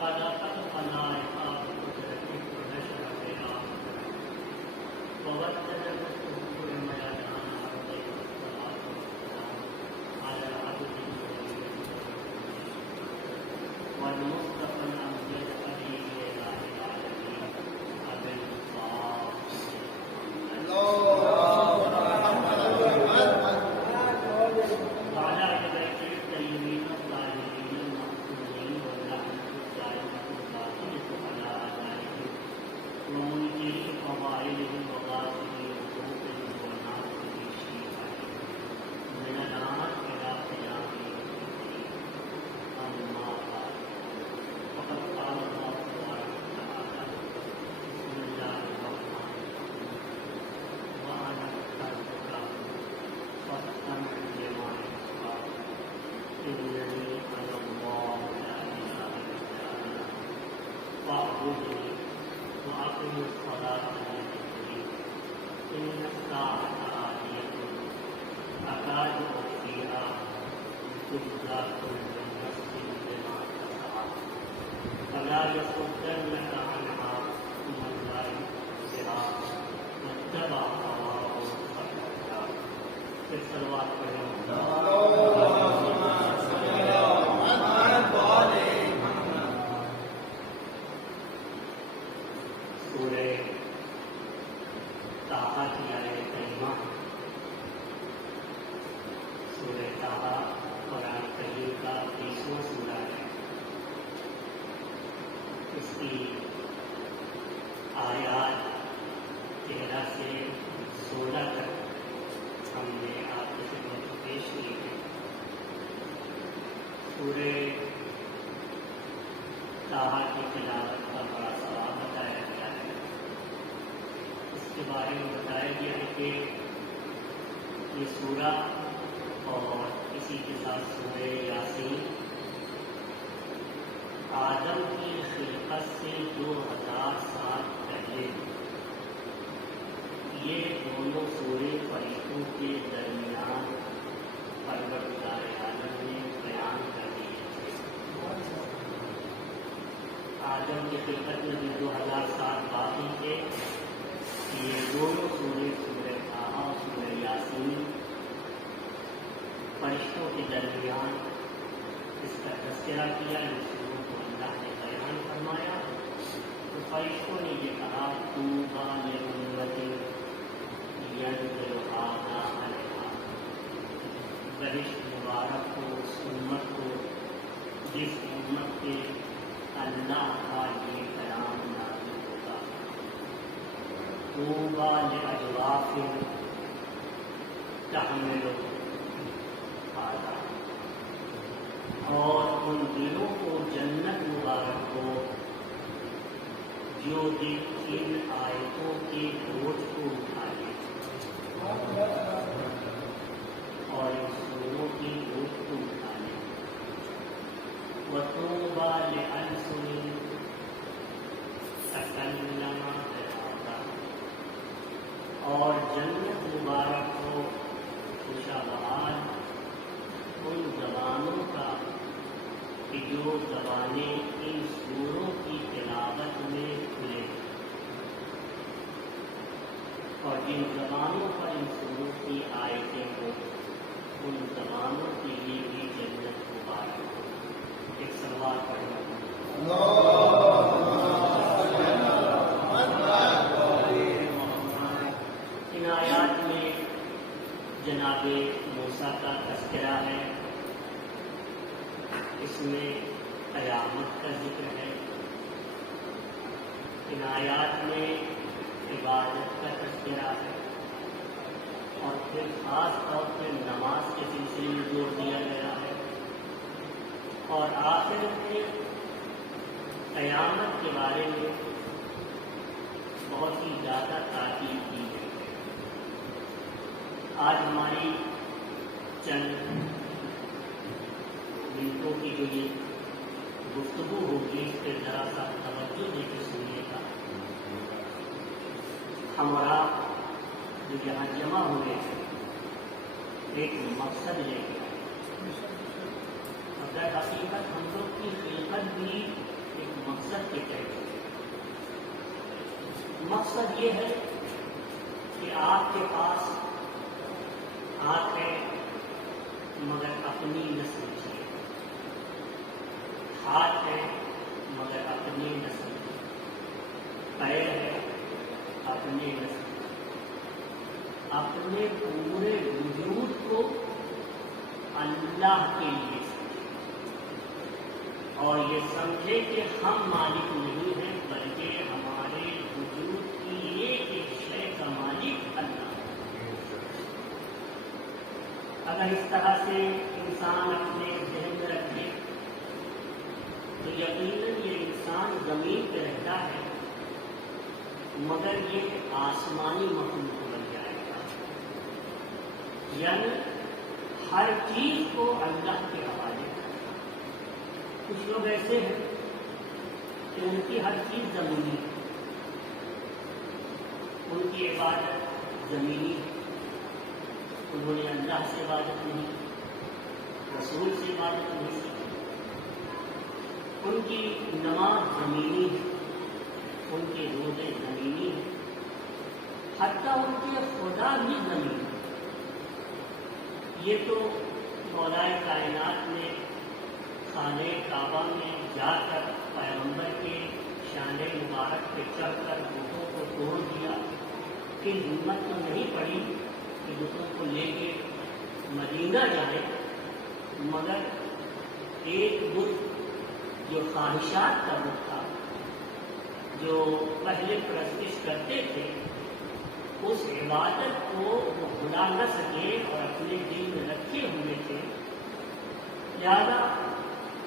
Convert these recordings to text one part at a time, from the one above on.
خلقت خلائق بقدرتك ونشر بآخرتك وودد بالظهور ميدان أرضك والصلاة والسلام على عبده والمصطفى الأمجد حبيب إله العالمين أبي القاسم وعلى آل بيته الطيبين الطاهرين المعصومين واللعنة الدائمة الباقية على أعدائهم ومنكري فضائلهم وغاصبي حقوقهم وناصبي شيعتهم من الآن إلى قيام يوم الدين. أما بعد فقد قال الله تبارك وتعالى بسم الله الرحمن الرحيم وأنا اخترتك فاستمع لما يسمع إنني أنا الله لا إله إلا أنا فاعبدني وأقم الصلاة لذكري إن الساعة آتية أكاد أخفيها لتجزى كل نفس بما كسبت فلا يصدنك عنها من لا يبصرها واتبع هواه فتردى. پھر صلوات پڑھیں. سورہ طٰہٰ کی آیت کریمہ. سورہ طٰہٰ قرآن کریم کا 20واں سورہ ہے. اس کی آیات 13 سے 16 تک ہم نے آپ کی خدمت میں پیش کی ہے. سورہ طٰہٰ کی تلاوت کا بڑا ثواب بتایا گیا ہے. اس کے بارے میں بتایا گیا ہے کہ یہ سورہ اور اسی کے ساتھ سورہ یاسین آدم کی خلقت سے 2000 سال پہلے یہ دونوں سورے فرشتوں کے درمیان پروردگار عالم نے بیان کر دیے تھے. آدم کی خلقت میں بھی 2000 سال باقی تھے. یہ دونوں سورے سورہ طٰہٰ اور سورہ یاسین فرشتوں کے درمیان اس کا تذکرہ کیا. ان سوروں کو اللہ نے بیان فرمایا تو فرشتوں نے یہ کہا طوبیٰ لأمة ينزل هذا عليها. بہشت مبارک کو اس امت کو جس امت کے اللہ کا یہ کلام نازل ہوگا. طوبیٰ لأجواف تحمل هذا. اور ان دلوں کو جنت مبارک کو جو دل ان آیتوں کے بوجھ کو اٹھائے اور ان سوروں کی بوجھ کو اٹھائے. وَطُوبَىٰ لِأَلْسُنٍ تَكَلَّمَ بِهَٰذَا. اور جنت مبارک کو خوشاباد ان زبانوں کا کہ جو زبانیں ان سوروں کی تلاوت میں کھلے اور جن زبانوں پر ان سوروں کی آیتیں ہو ان زبانوں کے لیے بھی جنت مبارک ہو. ایک سوال پڑھنا. ان آیات میں جناب موسیٰ کا تذکرہ ہے. اس میں قیامت کا ذکر ہے. ان آیات میں عبادت کا تذکرہ ہے اور پھر خاص طور پہ نماز کے سلسلے میں زور دیا گیا ہے. اور آخر میں قیامت کے بارے میں بہت ہی زیادہ تاکید کی گئی ہے. آج ہماری چند منٹوں کی جو یہ گفتگو ہوگی اس پہ ذرا سا توجہ دے کے سنیے گا. ہم اور آپ جو یہاں جمع ہوئے ہیں ایک مقصد لے کے آئے. در حقیقت ہم لوگ کی خلقت بھی ایک مقصد یہ ہے کہ آپ کے پاس آنکھ ہے مگر اپنی نہ سمجھیے، ہاتھ ہے مگر اپنی نہ سمجھیے، پیر ہے اپنے نہ سمجھیے، اپنے پورے وجود کو اللہ کے لیے سمجھے اور یہ سمجھے کہ ہم مالک نہیں ہیں بلکہ ہمارے وجود کی ایک شے کا مالک اللہ ہے۔ اگر اس طرح سے انسان اپنے ذہن میں رکھے تو یقیناً یہ انسان زمین پہ رہتا ہے مگر یہ آسمانی مخلوق بن جائے گا، یعنی ہر چیز کو اللہ کے حوالے کرنا۔ کچھ لوگ ایسے ہیں کہ ان کی ہر چیز زمینی ہے، ان کی عبادت زمینی ہے، انہوں نے اللہ سے عبادت نہیں، رسول سے عبادت نہیں سیکھی، ان کی نماز زمینی ہے، ان کے روزے زمینی ہیں، حتیٰ ان کے خدا بھی زمینی ہے۔ یہ تو مولائے کائنات نے خانہ کعبہ میں جا کر پیغمبر کے شان مبارک پہ چڑھ کر بتوں کو توڑ دیا کہ ہمت تو نہیں پڑی کہ بتوں کو لے کے مدینہ جائے، مگر ایک بت جو خواہشات کا بت تھا، جو پہلے پرستش کرتے تھے، اس عبادت کو وہ بھلا نہ سکے اور اپنے دل میں رکھے ہوئے تھے، لہذا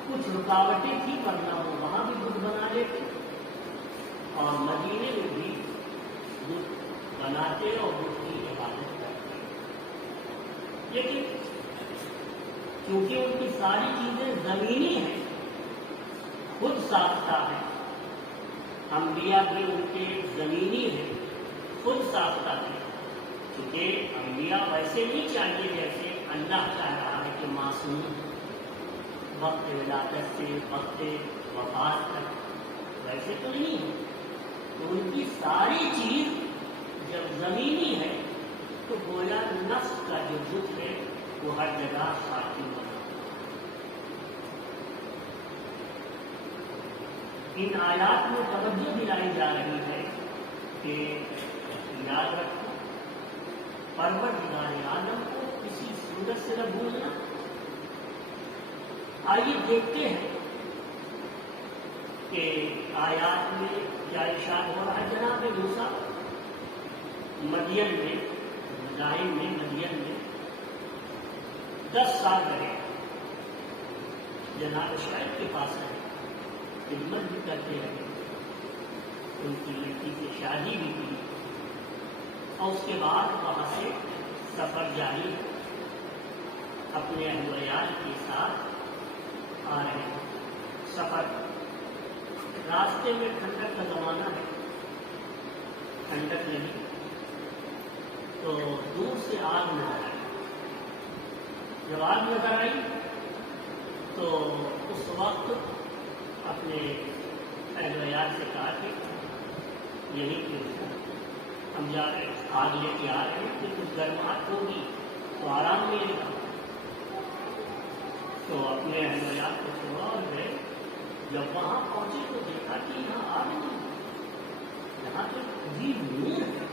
کچھ رکاوٹیں تھی ورنہ وہ وہاں بھی بت بنا لیتے اور مدینے میں بھی بت بناتے اور بت کی عبادت کرتے۔ لیکن کیونکہ ان کی ساری چیزیں زمینی ہیں، خود ساختہ ہے، انبیاء بھی ان کے زمینی ہیں، خود ساختہ ہے، کیونکہ انبیاء ویسے نہیں چاہیے جیسے اللہ چاہ رہا ہے کہ معصوم وقت ولادت سے وقت وفات تک، ویسے تو نہیں ہے۔ تو ان کی ساری چیز جب زمینی ہے تو گویا نفس کا جو بت ہے وہ ہر جگہ حاکم ہوتا ہے۔ ان آیات میں توجہ دلائی جا رہی ہے کہ یاد رکھو پروردگار عالم کو کسی صورت سے نہ بھولنا۔ آئیے دیکھتے ہیں کہ آیات میں کیا ارشاد ہو رہا ہے۔ جناب موسیٰ مدین میں، مدائن میں، مدین میں 10 سال رہے، جناب شعیب کے پاس رہے، خدمت بھی کرتے رہے، ان کی لڑکی کی شادی بھی کی اور اس کے بعد وہاں سے سفر جاری اپنے اہل و عیال کے ساتھ آ رہے ہیں۔ سفر راستے میں ٹھنڈک کا زمانہ ہے، ٹھنڈک نہیں تو دور سے آگ نظر آئی۔ جب آگ نظر آئی تو اس وقت اپنے اہل و عیال سے کہا کہ یہی کیوں ہم جا رہے آگ لے کے آ رہے ہیں کہ کچھ گرماہٹ ہوگی تو آرام ملے گا۔ تو اپنے اہل و عیال کو چھوڑا اور گئے۔ جب وہاں پہنچے تو دیکھا کہ یہاں آگ نہیں، یہاں تو عجیب نور ہے۔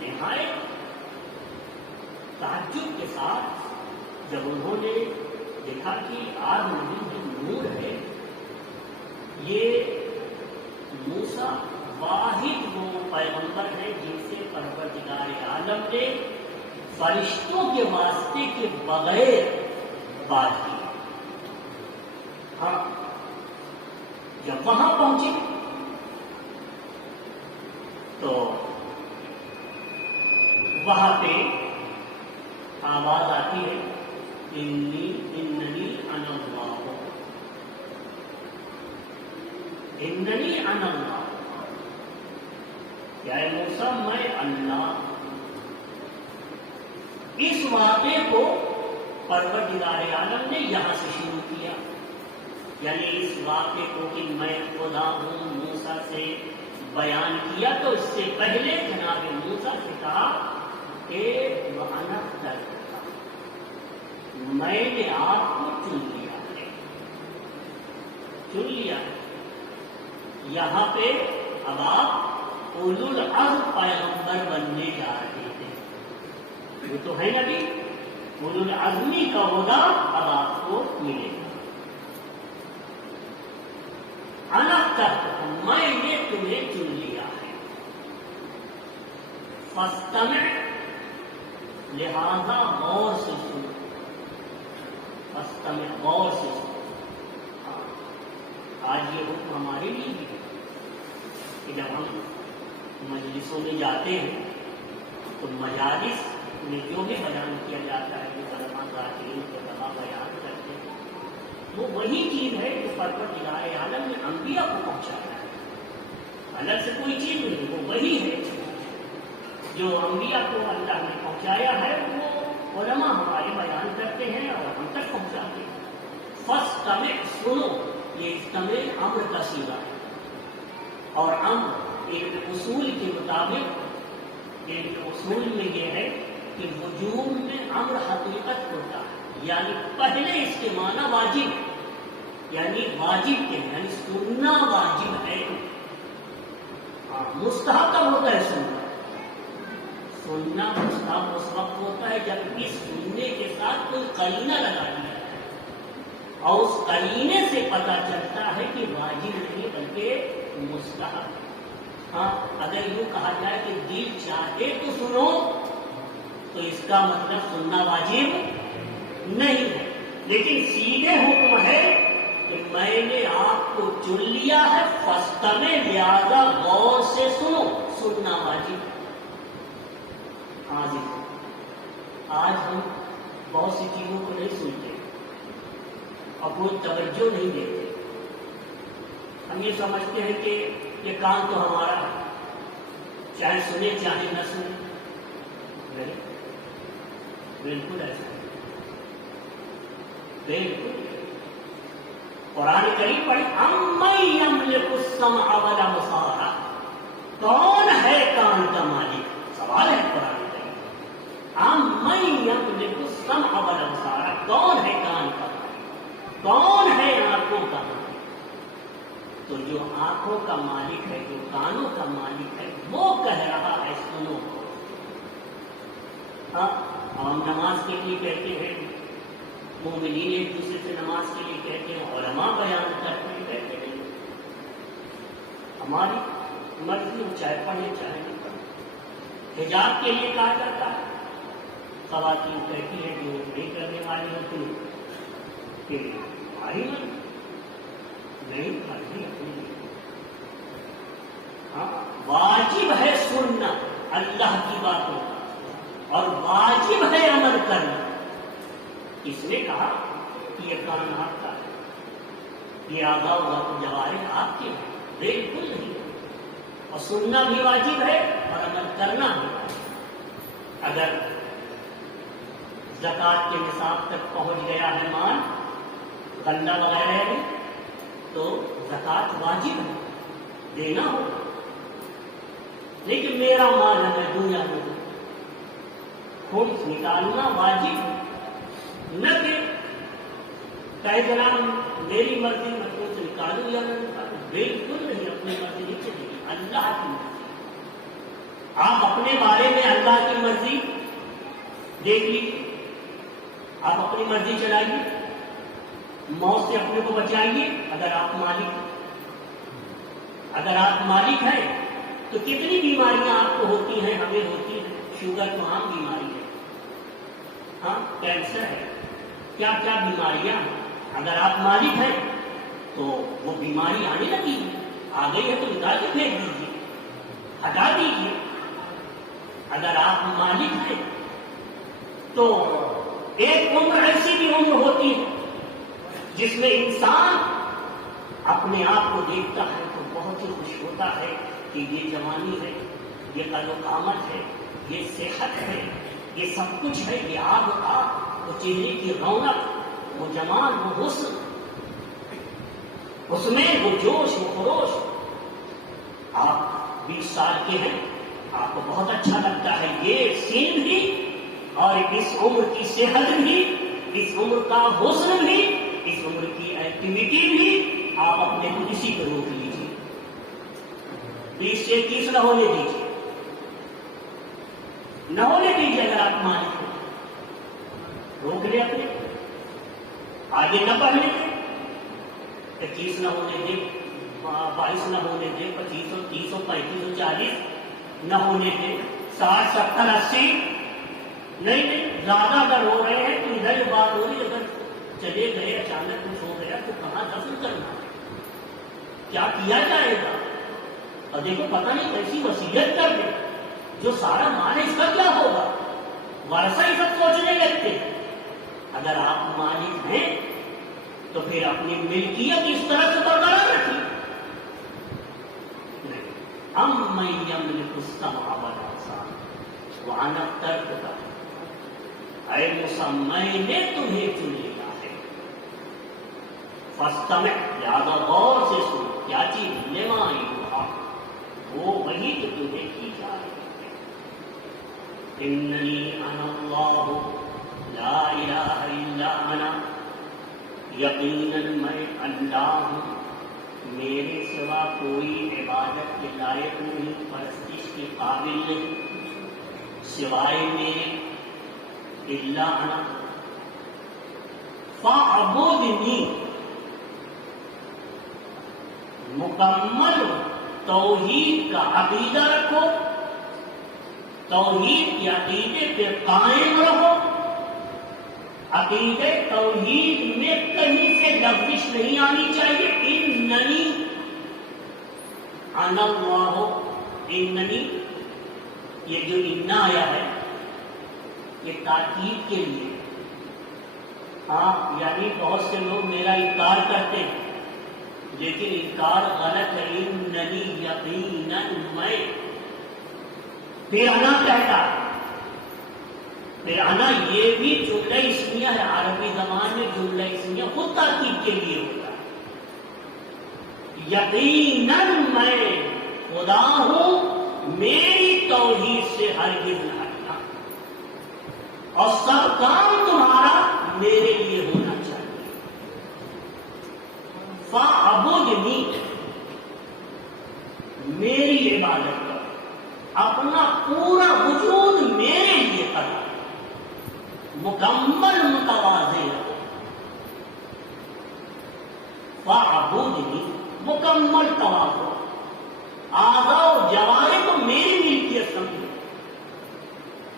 نہایت تعجب کے ساتھ جب انہوں نے دیکھا کہ آگ نہیں ہے، نور ہے، یہ موسیٰ واحد وہ پیغمبر ہے جن سے پروردگار عالم نے فرشتوں کے واسطے کے بغیر بات کی۔ ہاں جب وہاں پہنچے تو وہاں پہ آواز آتی ہے اننی انا اللہ، اننی انا اللہ، یا موسیٰ میں اللہ۔ اس واقعے کو پروردگار عالم نے یہاں سے شروع کیا، یعنی اس واقعے کو کہ میں خدا ہوں موسیٰ سے بیان کیا تو اس سے پہلے جناب موسیٰ سے کہا کہ وَأَنَا اخْتَرْتُكَ، میں نے آپ کو چن لیا ہے، چن لیا ہے۔ یہاں پہ اب آپ اولو العزم پیغمبر بننے جا رہے ہیں، وہ تو ہے نبی، اولو العزمی کا ہوگا اب آپ کو ملے گا۔ انا اخترتکم، میں نے تمہیں چن لیا ہے، فاستمع، لہذا غور سے سنو، فاستمع، غور سے سنو۔ آج یہ حکم ہمارے لیے بھی ہے کہ جب ہم مجلسوں میں جاتے ہیں تو مجالس میں جو بھی بیان کیا جاتا ہے، جو علماء ذاکرین کے علماء بیان کرتے ہیں، وہ وہی چیز ہے جو پروردگار عالم نے انبیاء کو پہنچایا ہے، الگ سے کوئی چیز نہیں، وہ وہی ہے جو انبیاء کو اللہ نے پہنچایا ہے، وہ علماء ہمارے بیان کرتے ہیں اور ہم تک پہنچاتے ہیں۔ فاستمع، سنو، یہ استمع امر کا صیغہ ہے، اور امر ایک اصول کے مطابق، ایک اصول میں یہ ہے کہ وجوب میں امر حقیقت ہوتا ہے، یعنی پہلے اس کے معنی واجب، یعنی واجب کے، یعنی سننا واجب ہے۔ مستحب کب ہوتا ہے سننا؟ سننا مستحب اس وقت ہوتا ہے جب اس سننے کے ساتھ کوئی قرینہ لگا دیا ہے اور اس قرینے سے پتہ چلتا ہے کہ واجب نہیں بلکہ مستحب ہے۔ ہاں، اگر یوں کہا جائے کہ دل چاہے تو سنو، تو اس کا مطلب سننا واجب نہیں ہے، لیکن سیدھے حکم ہے کہ میں نے آپ کو چن لیا ہے، فاستمع، لہذا غور سے سنو، سننا واجب ہے۔ آج ہم بہت سی چیزوں کو نہیں سنتے اور کوئی توجہ نہیں دیتے، ہم یہ سمجھتے ہیں کہ یہ کام تو ہمارا ہے، چاہے سنے چاہے نہ سنے۔ نہیں، بالکل ایسا نہیں، بالکل۔ قرآن کریم پڑھی، اَمَّن یملک السمع والابصار، کون ہے کان کا مالک؟ سوال ہے قرآن کریم، اَمَّن یملک السمع والابصار، کون ہے کان کا مالک، کون ہے آنکھوں کا مالک؟ تو جو آنکھوں کا مالک ہے، جو کانوں کا مالک ہے، وہ کہہ رہا ہے سنو۔ ہاں، ہم نماز کے لیے کہتے ہیں، مومنین ایک دوسرے سے نماز کے لیے کہتے ہیں، علماء بیان کرتے ہیں، کہتے ہیں ہماری مرضی ہو، چاہے پڑھیں چاہے نہ پڑھیں۔ حجاب کے لیے کہا جاتا ہے، خواتین کہتی ہیں جو نہیں کرنے والی ہوتی ہیں کہ ہماری مرضی نہیں، مرضی اپنی۔ ہاں، واجب ہے سننا اللہ کی باتوں کا اور واجب ہے عمل کرنا۔ اس نے کہا کہ یہ کام آپ کا ہے، یہ اعضاء و جوارح آپ کے ہیں، بالکل نہیں، اور سننا بھی واجب ہے اور عمل کرنا بھی واجب۔ اگر زکوٰۃ کے نصاب تک پہنچ گیا ہے مال، غلہ وغیرہ ہے، تو زکوٰۃ واجب ہے، دینا ہوگا، لیکن میرا مال ہے میں دوں یا نہ دوں، خمس نکالنا واجب ہے، نہ کہ جناب میری مرضی میں خمس نکالوں یا نہ نکالوں، بالکل نہیں، اپنی مرضی نہیں چلے گی، اللہ کی مرضی۔ آپ اپنے بارے میں اللہ کی مرضی دیکھ لیجیے، آپ اپنی مرضی چلائیے، موت سے اپنے کو بچائیے۔ اگر آپ مالک ہیں تو کتنی بیماریاں آپ کو ہوتی ہیں، ہمیں ہوتی ہیں، شوگر تو عام بیماری ہے، ہاں، کینسر ہے، کیا کیا بیماریاں ہیں۔ اگر آپ مالک ہیں تو وہ بیماری آنے لگی ہے، آ گئی ہے تو نکال کے پھینک دیجیے، ہٹا دیجیے۔ اگر آپ مالک ہیں تو ایک عمر ایسی بھی عمر ہوتی ہے جس میں انسان اپنے آپ کو دیکھتا ہے تو بہت ہی خوش ہوتا ہے کہ یہ جوانی ہے، یہ قد و قامت ہے، یہ صحت ہے، یہ سب کچھ ہے، یہ آب و تاب، وہ چہرے کی رونق، وہ جمال، وہ حسن، اس میں وہ جوش، وہ خروش۔ آپ 20 سال کے ہیں، آپ کو بہت اچھا لگتا ہے یہ سین بھی اور اس عمر کی صحت بھی، اس عمر کا حسن بھی، اس عمر کی ایکٹیویٹی بھی، آپ اپنے کو اسی کو روک لیجیے، 20 سے 30 نہ ہونے دیجیے، نہ ہونے دیجیے۔ اگر آپ مالک ہو روک لے اپنے، آگے نہ پڑھنے دیں، 21 نہ ہونے دیں، 22 نہ ہونے دیں، 25 30 35 40 نہ ہونے دیں، 60 70 80 نہیں، زیادہ اگر ہو رہے ہیں تو ادھر یہ بات ہو رہی، اگر چلے گئے اچانک کچھ ہو گیا تو کہاں دفن کرنا، کیا کیا جائے گا؟ اور دیکھو پتہ نہیں کیسی وصیت کر دے، جو سارا مال اس کا کیا ہوگا، ورثہ ہی سب سوچنے لگتے۔ اگر آپ مالک ہیں تو پھر اپنی ملکیت اس طرح سے برقرار رکھیے۔ أَمَّن يَمْلِكُ السَّمْعَ وَالْأَبْصَارَ وَأَنَا اخْتَرْتُكَ، اے موسیٰ میں نے تمہیں چن لیا ہے، فَاسْتَمِعْ لہذا غور سے سن، کیا چیز؟ لِمَا یُوحَىٰ، وہ وہی جو تمہیں کی جا رہی ہے۔ إِنَّنِي أَنَا اللَّهُ لا الہ الا انا، یقیناً میں اللہ ہوں، میرے سوا کوئی عبادت کے لائق نہیں، پرستش کے قابل نہیں سوائے میرے، الا انا فاعبدنی، مکمل توحید کا عقیدہ رکھو، توحید کے عقیدے پہ قائم رہو، عقیدے توحید میں کہیں سے لغزش نہیں آنی چاہیے۔ اننی انا اللہ، اننی یہ جو انا آیا ہے یہ تاکید کے لیے، ہاں یعنی بہت سے لوگ میرا انکار کرتے ہیں لیکن انکار غلط ہے، اننی یقیناً میں، پھر انا کہتا، پھر انا یہ بھی جملہ اسمیہ ہے، عربی زبان میں جملہ اسمیہ خود تاکید کے لیے ہوتا ہے۔ یقیناً میں خدا ہوں، میری توحید سے ہرگز نہ ہٹنا، اور سب کام تمہارا میرے لیے ہونا چاہیے۔ فاعبدنی، میری عبادت کرو، اپنا پورا وجود میرے لیے کرو، مکمل متواضع رہو، فاعبدنی، مکمل تواضع، اعضاء و جوارح کو میری ملکیت سمجھو،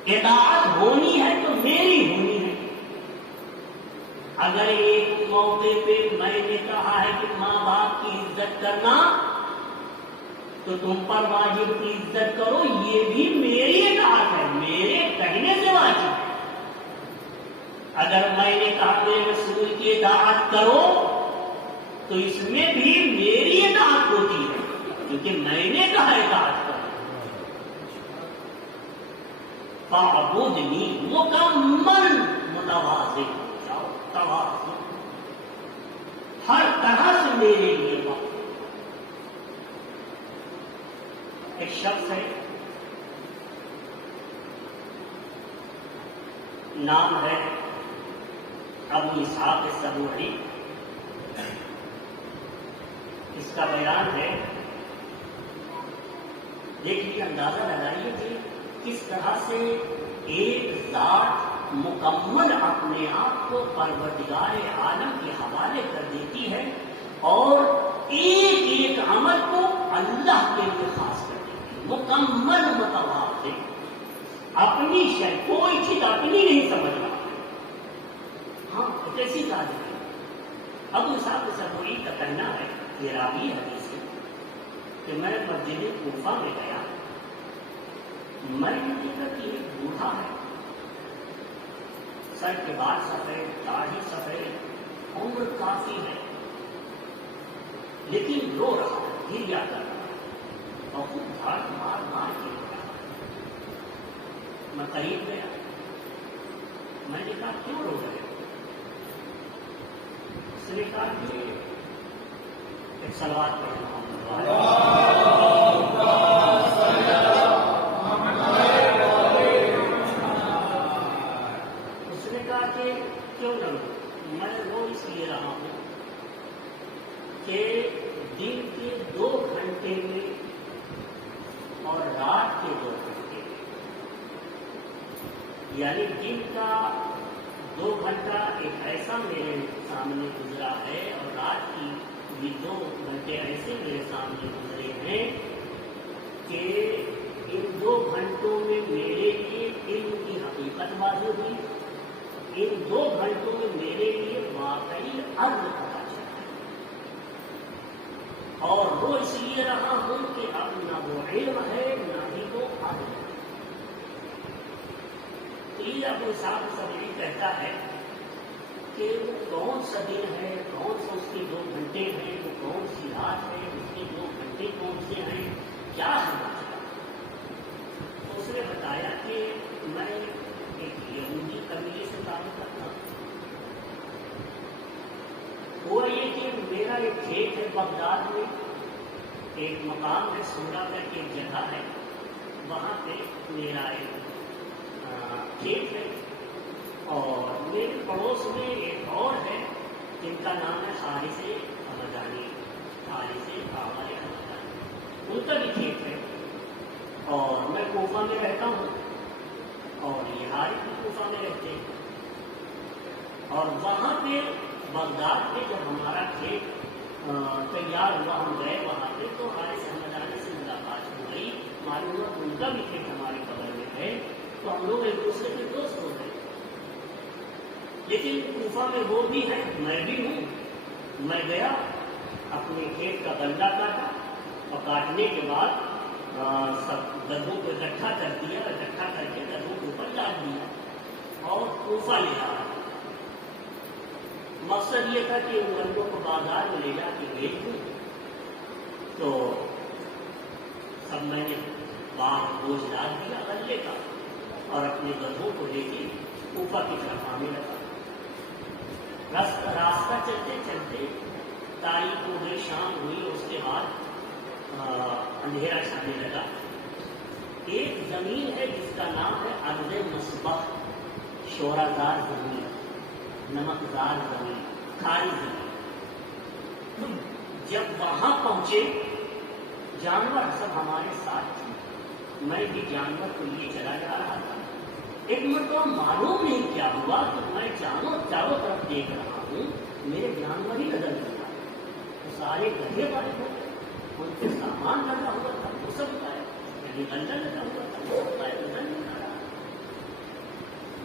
اطاعت ہونی ہے تو میری ہونی ہے۔ اگر ایک موقع پہ میں نے کہا ہے کہ ماں باپ کی عزت کرنا تو تم پر واجب کی عزت کرو، یہ بھی میری اطاعت ہے، میرے کہنے سے واجب ہے۔ اگر میں نے کہا کہ رسول کی اطاعت کرو تو اس میں بھی میری اطاعت ہوتی ہے، کیونکہ میں نے کہا اطاعت کرو۔ فاعبدنی، مکمل متواضع ہو جاؤ، تواضع ہر طرح سے میرے لیے وقت۔ ایک شخص ہے، نام ہے ابو اسحاق السبوعی، اس کا بیان ہے، دیکھیے اندازہ لگائیے کہ کس طرح سے ایک ذات مکمل اپنے آپ کو پروردگار عالم کے حوالے کر دیتی ہے اور ایک ایک عمل کو اللہ کے لیے خاص کر دیتی ہے، مکمل متواضع، اپنی شے، کوئی چیز اپنی نہیں سمجھ رہا۔ ہاں کیسی ذات ہے؟ ابو اسحاق السبوعی کا کہنا ہے، یہ راوی حدیث ہے، کہ میں مسجد کوفہ میں گیا، میں نے دیکھا کہ ایک بوڑھا ہے، سر کے بال سفید، داڑھی سفید، عمر کافی ہے، لیکن رو رہا ہے، گریا کر رہا ہے، اور خود دھاڑ مار مار کے رو رہا ہے۔ میں قریب گیا، میں نے کہا کیوں رو رہے ہو؟ اس نے کہا کہ ایک صلوات پڑھنا کیوں نہ رو؟ میں رو اس لیے رہا ہوں کہ دن کے 2 گھنٹے میں اور رات کے 2 گھنٹے میں، یعنی دن کا 2 گھنٹہ ایک ایسا میرے سامنے گزرا ہے اور رات کی بھی 2 گھنٹے ایسے میرے سامنے گزرے ہیں کہ ان 2 گھنٹوں میں میرے لیے علم کی حقیقت واضح ہوئی، ان 2 گھنٹوں میں میرے لیے واقعی عرض پتا چلا، اور وہ اس لیے رہا ہوں کہ اب نہ وہ علم ہے نہ ہی وہ عرض ہے۔ تو یہ ابو صاحب سبری کہتا ہے کہ وہ کون سا دن ہے، کون سا اس کے 2 گھنٹے ہیں، وہ کون سی رات ہے، اس کے 2 گھنٹے کون سے ہیں، کیا ہے؟ تو اس نے بتایا کہ میں ایک یہودی قبیلے سے تعلق رکھتا ہوں، ہوا یہ کہ میرا ایک کھیت ہے بغداد میں، ایک مقام ہے سورا کر کے ایک جگہ ہے، وہاں پہ میرا ایک کھیت ہے، اور میرے پڑوس میں ایک اور ہے جن کا نام ہے حارث حمدانی، حارث حمدانی، ان کا بھی کھیت ہے، اور میں کوفہ میں رہتا ہوں اور یہ حارث بھی کوفہ میں رہتے ہیں، اور وہاں پہ بغداد پہ جب ہمارا کھیت تیار ہوا ہم گئے وہاں پہ تو حارث حمدانی سے ملاقات ہو گئی، معلوم ہوا ان کا بھی کھیت ہمارے بغل میں ہے، تو ہم لوگ ایک دوسرے کے دوست ہو گئے۔ لیکن کوفہ میں وہ بھی ہے، میں بھی ہوں، میں گیا اپنے کھیت کا غلہ کاٹا، اور کاٹنے کے بعد سب گدھوں کو اکٹھا کر دیا، اکٹھا کر کے گدھوں کے اوپر ڈال دیا اور کوفہ لے آیا۔ مقصد یہ تھا کہ ان گدھوں کو بازار میں لے جا کے بیچ دوں، تو سب میں نے باہر بوجھ ڈال دیا غلے کا اور اپنے گدھوں کو لے کے کوفہ کی طرف آنے لگا۔ راستہ چلتے چلتے تاریخ ہو گئی، شام ہوئی، اس کے بعد اندھیرا چھانے لگا۔ ایک زمین ہے جس کا نام ہے ارض مصبح، شورازار زمین، نمکزار زمین، کھاری زمین۔ جب وہاں پہنچے جانور سب ہمارے ساتھ تھے، میں بھی جانور کو لیے چلا جا رہا تھا۔ ایک مرتبہ معلوم نہیں کیا ہوا کہ میں چاروں طرف دیکھ رہا ہوں، میرے جانور ہی نظر نہیں آ رہے، وہ سارے گدھے والے ہو گئے، ان کے سامان لگا ہوا تھا وہ سب گائے، یعنی غلہ لگا ہوا تھا وہ سب گائے، نظر نہیں آ رہا۔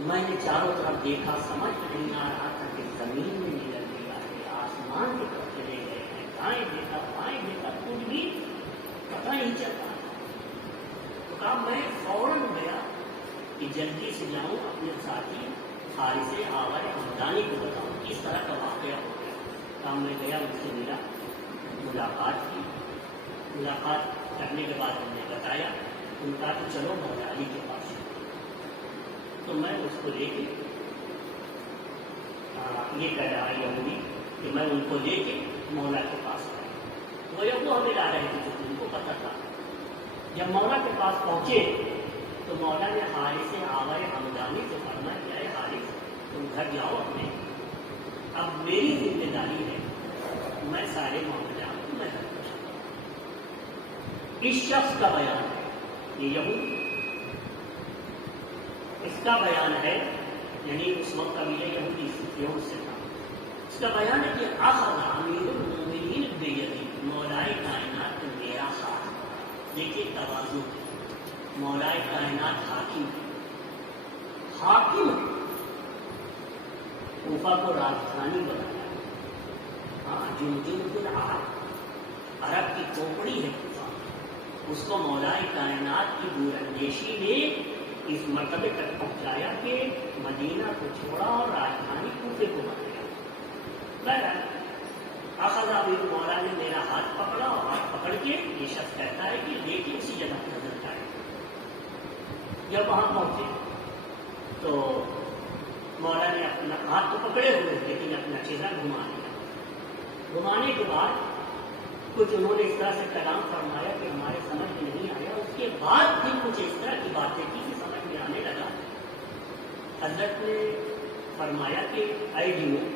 میں نے چاروں طرف دیکھا، سمجھ نہیں آ رہا تھا کہ زمین میں نظر نہیں آ رہے، آسمان کی طرف چلے گئے ہیں، دائیں دیکھا بائیں دیکھا، کچھ بھی پتہ نہیں چلتا۔ تو کہا میں فوراً گیا کہ جلدی سے جاؤں اپنے ساتھی حارث حمدانی کو بتاؤں کس طرح کا واقعہ ہو گیا۔ کام میں گیا، مجھ سے ملا، ملاقات کی، ملاقات کرنے کے بعد ہم نے بتایا، ان کا کہ چلو مولا علی کے پاس۔ تو میں اس کو لے کے یہ کہہ رہا یہودی کہ میں ان کو لے کے مولا کے پاس آیا۔ وہ ہمیں لا رہے تھے تو ان کو پتہ تھا۔ جب مولا کے پاس پہنچے تو مولا نے حارث حمدانی سے فرمایا کہ اے حارث تم گھر جاؤ اپنے، اب میری ذمہ داری ہے، میں سارے معاملات کو میں کروں۔ اس شخص کا بیان ہے، یہ یہودی، اس کا بیان ہے، یعنی اس وقت قبیلہ یہودی سے تھا، اس کا بیان ہے کہ اخذ امیر المومنین بیدی، مولائے کائنات میرا ساتھ۔ دیکھیے تواضع، مولائے کائنات حاکم کوفہ کو راجدھانی بنایا، جمجم العرب، عرب کی کھوپڑی ہے کوفہ، اس کو مولائے کائنات کی دور اندیشی نے اس مرتبے تک پہنچایا کہ مدینہ کو چھوڑا اور راجدھانی کوفے کو بنایا۔ بہرحال اخذ امیر، مولا نے میرا ہاتھ پکڑا اور ہاتھ پکڑ کے یہ شخص کہتا ہے کہ لے کے اسی جگہ پر نظر جائے۔ جب وہاں پہنچے تو مولا نے اپنا ہاتھ تو پکڑے ہوئے لیکن اپنا چہرہ گھما لیا۔ گھمانے کے بعد کچھ انہوں نے اس طرح سے کلام فرمایا کہ ہمارے سمجھ میں نہیں آیا، اس کے بعد بھی کچھ اس طرح کی باتیں کی کہ سمجھ میں آنے لگا۔ حضرت نے فرمایا کہ اے جنوں،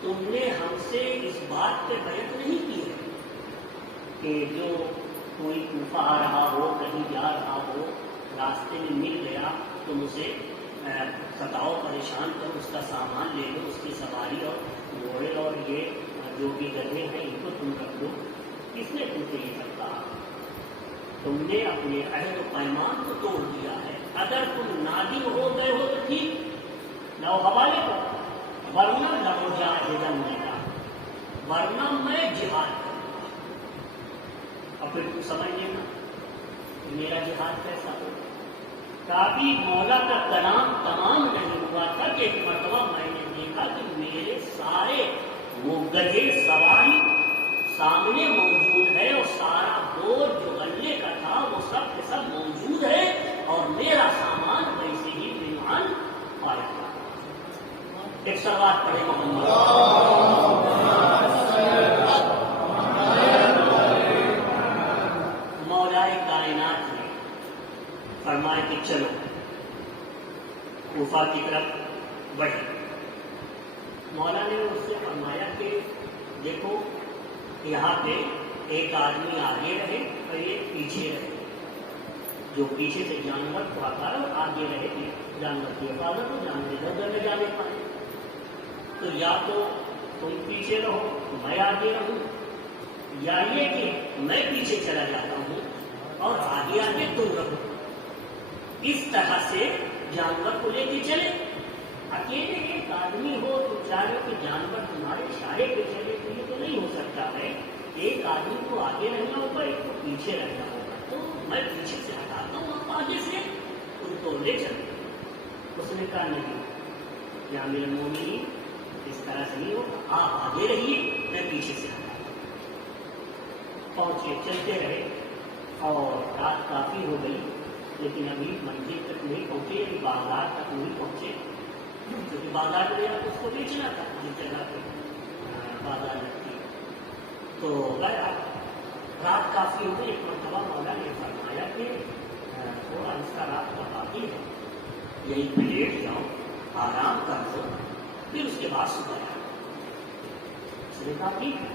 تم نے ہم سے اس بات پہ بیعت نہیں کی ہے کہ جو کوئی کوفہ آ رہا ہو، کہیں جا رہا ہو، راستے میں مل گیا تم اسے ستاؤ، پریشان کرو، اس کا سامان لے لو، اس کی سواری اور گھوڑے اور یہ جو بھی گدھے ہیں ان کو تم رکھ دو۔ کس نے تم سے یہ سب کہا؟ تم نے اپنے عہد و پیمان کو توڑ دیا ہے۔ اگر تم نادم ہو گئے ہو تو ٹھیک، لو حوالے کو، ورنہ لو جاہدن میرا، ورنہ میں جہاد کروں گا۔ اور پھر تم سمجھ لینا کہ میرا جہاد کیسا ہو۔ کافی مولا کا کلام تمام نہیں ہوا تھا کہ ایک مرتبہ میں نے دیکھا کہ میرے سارے وہ گدھے سواری سامنے موجود ہے اور سارا بوجھ جو غلے کا تھا وہ سب کے سب موجود ہے اور میرا سامان ویسے ہی بنوان پایا تھا۔ ایک سوال پڑھے محمد مولائے کائنات نے فرمایا کہ چلو کوفہ کی طرف بڑھے۔ مولا نے اس سے فرمایا کہ دیکھو یہاں پہ ایک آدمی آگے رہے اور ایک پیچھے رہے، جو پیچھے سے جانور کو آتا ہے اور آگے رہے کہ جانور کی حفاظت ہو، جانور ادھر ادھر میں جانے پائے۔ تو یا تو تم پیچھے رہو میں آگے رہوں، یا یہ کہ میں پیچھے چلا جاتا ہوں اور آگے آگے تم رہو۔ اس طرح سے جانور کو لے کے چلے۔ اکیلے ایک آدمی ہو تو چاہے کہ جانور تمہارے اشارے پہ چلے تو یہ تو نہیں ہو سکتا ہے، ایک آدمی کو آگے رہنا ہوگا، ایک کو پیچھے رہنا ہوگا۔ تو میں پیچھے سے ہٹاتا ہوں، آپ آگے سے ان کو لے چلے۔ اس نے کہا نہیں یا امیر المومنین اس طرح سے نہیں ہوگا، آپ آگے رہیے میں پیچھے سے ہٹاتا ہوں۔ پہنچے، چلتے رہے اور رات کافی ہو گئی لیکن ابھی منزل تک نہیں پہنچے، یعنی بازار تک نہیں پہنچے، کیونکہ بازار میں اس کو بیچنا تھا جس جگہ پہ بازار لگتی۔ تو گیا، رات کافی ہو گئی۔ ایک مرتبہ مولا نے فرمایا کہ تھوڑا اس کا رات کا باقی ہے، یہیں پہ لیٹ جاؤ، آرام کر دو، پھر اس کے بعد صبح آؤ۔ اس نے کہا ٹھیک ہے۔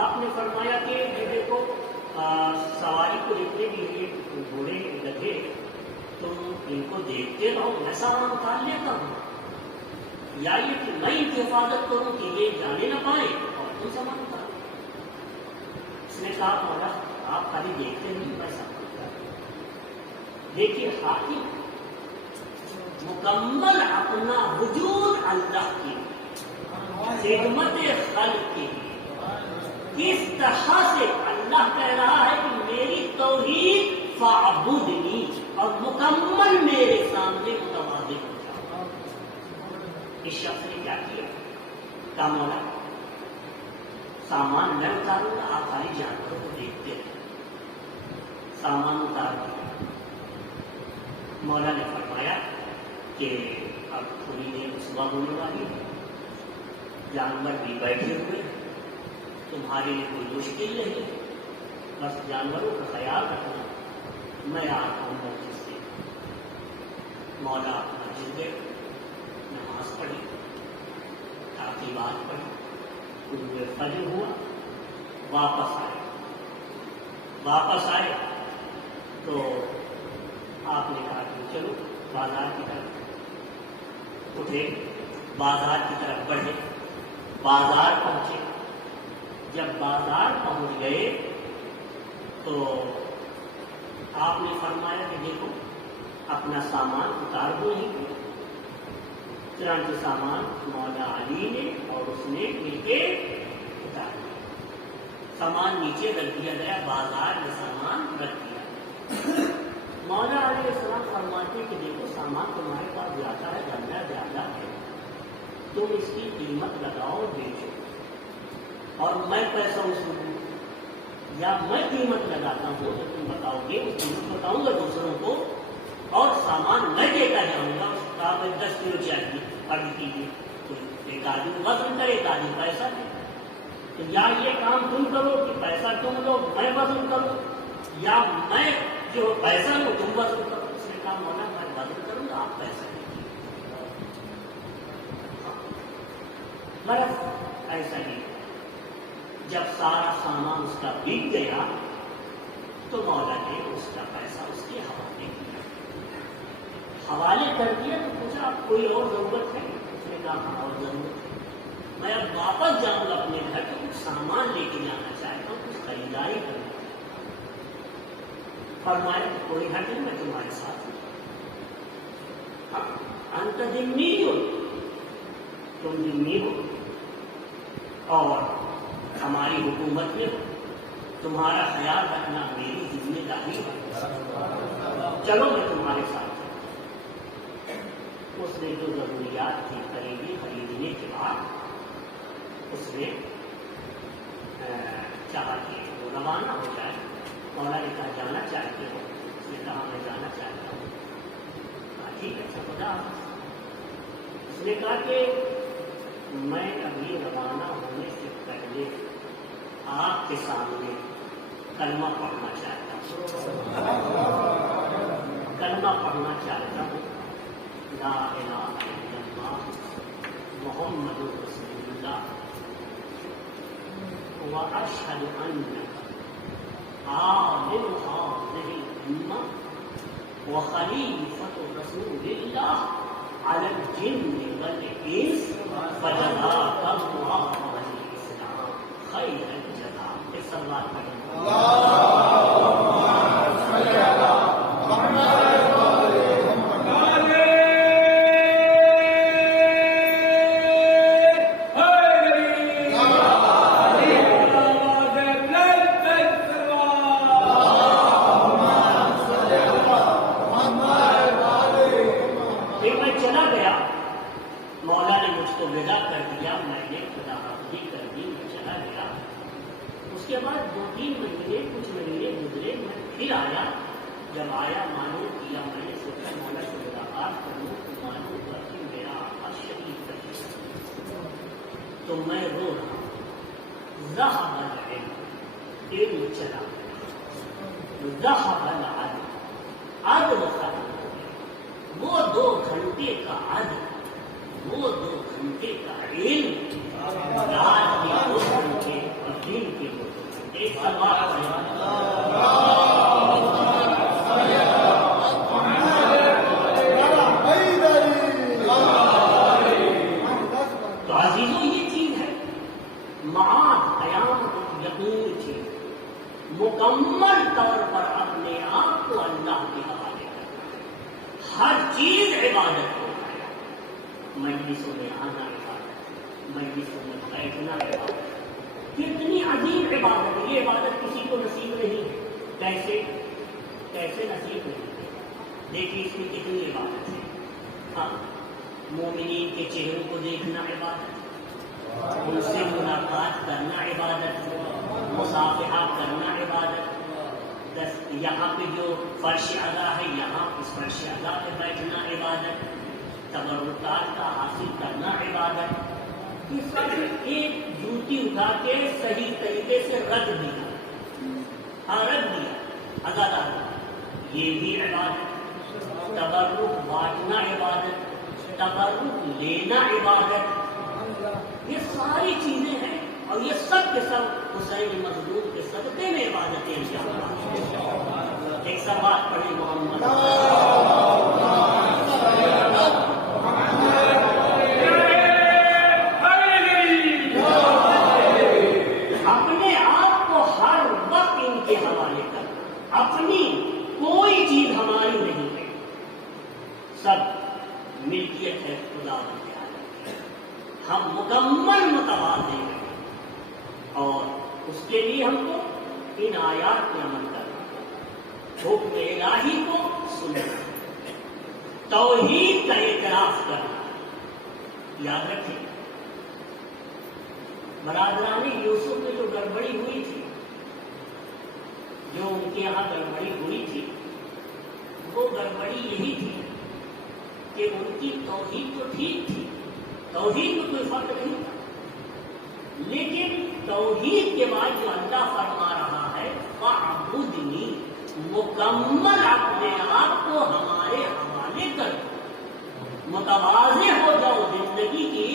آپ نے فرمایا کہ یہ دیکھو سواری کو جتنے بھی یہ گھوڑے گدھے تم ان کو دیکھتے رہو، میں سامان اتار لیتا ہوں، یا یہ کہ میں ان کی حفاظت کروں کہ یہ جانے نہ پائے اور تم سامان اتارو۔ اس نے کہا مولا آپ خالی دیکھتے نہیں، میں سامان اتاروں۔ دیکھیے حاکم مکمل اپنا وجود اللہ کی خدمت خلق کی، کس طرح سے اللہ کہہ رہا ہے کہ میری توحید فاعبدنی، اور مکمل میرے سامنے متواضع ہو جاؤ۔ اس شخص نے کیا کیا؟ کہا مولا سامان میں اتاروں گا، آپ خالی جانوروں کو دیکھتے رہے۔ سامان اتار دیا۔ مولا نے فرمایا کہ اب تھوڑی دیر صبح ہونے والی ہے، جانور بھی بیٹھے ہوئے، تمہارے لیے کوئی مشکل نہیں، بس جانوروں کا خیال رکھنا، میں آتا ہوں مسجد سے۔ مولا مسجد گئے، نماز پڑھی، تعقیبات پڑھی، طلوع فجر ہوا، واپس آئے تو آپ نے کہا کہ چلو بازار کی طرف اٹھے، بازار کی طرف بڑھے، بازار پہنچے۔ جب بازار پہنچ گئے تو آپ نے فرمایا کہ دیکھو اپنا سامان اتار دو ہی۔ چنانچہ سامان مولا علی نے اور اس نے مل کے اتار دیا، سامان نیچے رکھ دیا گیا، بازار میں سامان رکھ دیا۔ مولا علیہ السلام فرماتے کہ دیکھو سامان تمہارے پاس زیادہ ہے، دھندا زیادہ ہے، تم اس کی قیمت لگاؤ اور بیچو، اور میں پیسہ وصولوں، یا میں قیمت لگاتا ہوں تو تم بتاؤ گے، اس قیمت بتاؤں گا دوسروں کو، اور سامان میں دیتا جاؤں گا۔ اس کا 10 کلو چاہیے، فرض کیجیے تو ایک آدمی وزن کرے، ایک آدمی پیسہ دے، تو یا یہ کام تم کرو کہ پیسہ تم لو میں وزن کروں، یا میں جو پیسہ لوں تم وزن کرو۔ اس نے کہا مولا میں وزن کروں گا، آپ پیسہ دیں۔ برف ایسا ہی جب سارا سامان اس کا بک گیا تو مولا نے اس کا پیسہ اس کے حوالے کیا. حوالے کر دیا تو پوچھا آپ کوئی اور ضرورت ہے؟ اس نے کہا ہاں اور ضرورت ہے. میں اب واپس جاؤں گا اپنے گھر تو کچھ سامان لے کے جانا چاہتا ہوں, کچھ خریداری کرنا. فرمایا کوئی حرج نہیں, میں تمہارے ساتھ ہوں. انت ذمہ ہو, تم ذمہ ہو اور ہماری حکومت میں ہو, تمہارا خیال رکھنا میری ذمہ داری ہے, چلو میں تمہارے ساتھ ہوں. اس نے جو ضروریات تھی خریدنے کے بعد اس نے چاہا کہ وہ روانہ ہو جائے. مولا نے کہا جانا چاہتے ہو؟ اس نے کہا میں جانا چاہتا ہوں. ٹھیک ہے, خدا حافظ. اس نے کہا کہ میں ابھی روانہ ہونے سے پہلے آپ کے سامنے کلمہ پڑھنا چاہتا ہوں. کلمہ پڑھنا چاہتا ہوں, لا الہ الا اللہ محمد رسول اللہ واشهد انک عالم هذه الامه وخلیفۃ رسول اللہ علی الجن والانس فجزاک اللہ بالاسلام خیر الجزاء. ایک سوال پڑھیں. جب آیا معلوم کیا, میں نے سوچا مولا سے ملاقات کروں تو معلوم ہوا کہ میرا آقا شہید کر دیا. تو میں رو رہا ہوں. ذہب العلم, علم چلا گیا. ذہب العدل, عدل ختم ہو گیا. وہ 2 گھنٹے کا عدل, وہ 2 گھنٹے کا علم, رات کے 2 گھنٹے اور دن کے 2 گھنٹے. ایک سوال مکمل طور پر اپنے آپ کو اللہ کے حوالے کرنا ہے. ہر چیز عبادت ہو ہے. مجلسوں میں آنا عبادت, مجلسوں میں بیٹھنا عبادت. کتنی عظیم عبادت ہے. یہ عبادت کسی کو نصیب نہیں ہے. کیسے نصیب نہیں ہے؟ دیکھیے اس میں کتنی عبادت ہے. ہاں, مومنین کے چہروں کو دیکھنا عبادت, ان سے ملاقات کرنا عبادت, مصافحہ کرنا عبادت. یہاں پہ جو فرش ادا ہے یہاں اس فرش ادا پہ بیٹھنا عبادت, تبرکات کا حاصل کرنا عبادت. یہ سب ایک جوتی اٹھا کے صحیح طریقے سے رکھ دیا, رکھ دیا, ادادا, یہ بھی عبادت. تبرک بانٹنا عبادت, تبرک لینا عبادت. یہ ساری چیزیں ہیں اور یہ سب کے سب حسین مظلوم کے صدقے میں عبادتیں انجام. ایک سب بات پڑھی محمد اپنے آپ کو ہر وقت ان کے حوالے کر. اپنی کوئی چیز ہماری نہیں ہے, سب ملکیت ہے خدا کی. ہم مکمل متوازی ہیں اور اس کے لیے ہم کو ان آیات پر عمل کرنا, حکم الہی کو سننا, توحید کا اعتراف کرنا. یاد رکھیں برادران یوسف میں جو گڑبڑی ہوئی تھی, جو ان کے یہاں گڑبڑی ہوئی تھی, وہ گڑبڑی یہی تھی کہ ان کی توحید تو ٹھیک تھی, توحید میں کوئی فرق نہیں تھا, لیکن توحید کے بعد جو اللہ فرما رہا ہے فاعبدنی, مکمل اپنے آپ کو ہمارے حوالے کر, متواضع ہو جاؤ, زندگی کی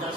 10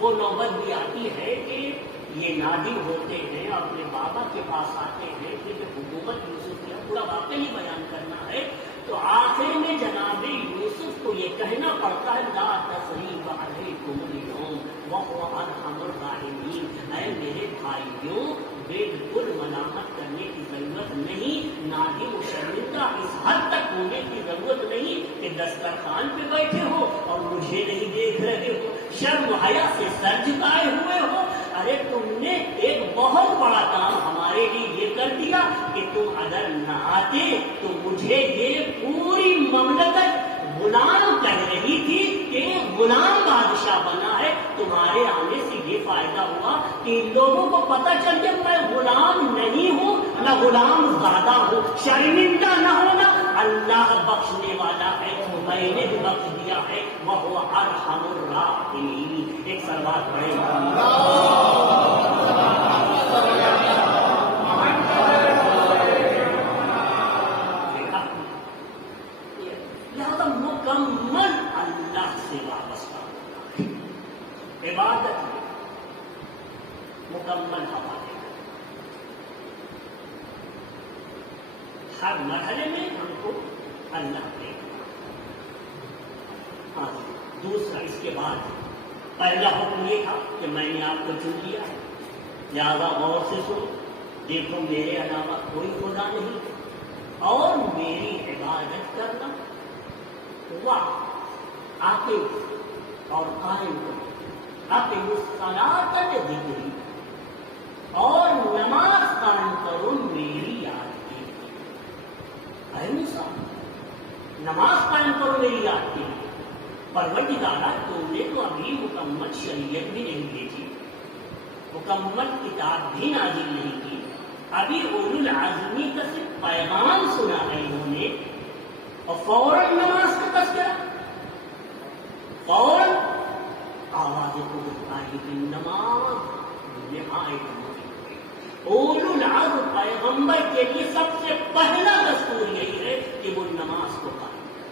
وہ نوبت بھی آتی ہے کہ یہ نادم ہوتے ہیں، اپنے بابا کے پاس آتے ہیں کہ جب حکومت یوسف کا پورا واقعہ ہی بیان کرنا ہے، تو آخر میں جناب یوسف کو یہ کہنا پڑتا ہے لا تثریب علیکم اليوم وهو ارحم الراحمین، اے میرے بھائیوں بالکل ملامت کرنے کی ضرورت نہیں، نادم و شرمندہ اس حد تک ہونے کی ضرورت نہیں کہ دسترخوان پہ بیٹھے ہو اور مجھے نہیں دیکھ رہے ہو، شرم حیا سے سر جھکائے ہوئے ہو۔ ارے تم نے ایک بہت بڑا کام ہمارے لیے یہ کر دیا کہ تم اگر نہ آتے تو مجھے یہ پوری مملکت غلام کہہ رہی تھی کہ غلام بادشاہ بنا ہے، تمہارے آنے سے یہ فائدہ ہوا کہ ان لوگوں کو پتہ چل گیا میں غلام نہیں ہوں، نہ غلام زیادہ ہوں، شرمندہ نہ ہونا، اللہ بخشنے والا ہے، میں نے بھی بخش دیا ہے، وہ ارحم الراحمین۔ ایک سلوات پڑھیں۔ لہذا مکمل اللہ سے وابستہ عبادت میں مکمل حوالے، ہر مرحلے میں ہم کو اللہ دے۔ ہاں دوسرا، اس کے بعد پہلا حکم یہ تھا کہ میں نے آپ کو چن لیا ہے، لہذا غور سے سنو، دیکھو میرے علاوہ کوئی خدا نہیں اور میری عبادت کرنا عاقب اور قائم کرو، اقم الصلاۃ لذکری، اور نماز قائم کرو میری یاد کے لیے۔ اے موسیٰ، نماز قائم کرو میری یاد کے لیے۔ پروردگارا تم نے تو ابھی مکمل شریعت بھی نہیں بھیجی، مکمل کتاب بھی نازل نہیں کی، ابھی اولو العزمی کا صرف پیغام سنا ہے انہوں نے، اور فوراً نماز کا تذکرہ، فوراً آواز کو بتائی کہ نماز نہایت مہم ہے۔ اولو العزم پیغمبر کے لیے سب سے پہلا دستور یہی ہے کہ وہ نماز کو قائم کرے۔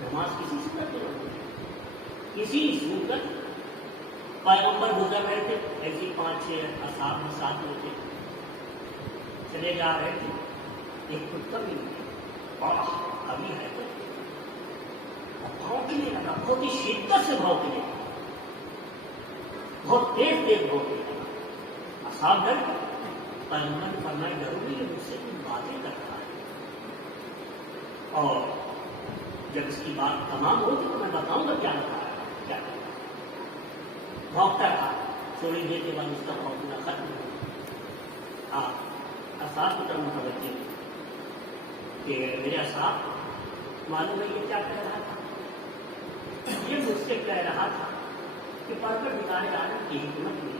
نماز کسی صورت میں نہیں، کسی صورت پیغمبر گزر رہے تھے، ایسی 5-6 اصحاب ساتھ میں تھے، چلے جا رہے تھے، ایک کتا بھی بڑا ابھی ہے تو بھونکنے لگا، بہت ہی شدت سے بھونکنے لگا، بہت تیز بھونکنے لگا۔ اصحاب ڈر گئے، پیغمبر نے فرمایا ڈرو نہیں، مجھ سے کوئی باتیں کر رہا ہے، اور جب اس کی بات تمام ہوگی تو میں بتاؤں گا کیا بتا رہا ہے، کیا بھونکتا رہا، تھوڑی دیر کے بعد اس کا بھونکنا ختم ہوا۔ اصحاب کی طرف متوجہ کہ میرے اصحاب معلوم ہے یہ کیا کہہ رہا تھا، یہ مجھ سے کہہ رہا تھا کہ پروردگار عالم کی حکمت میں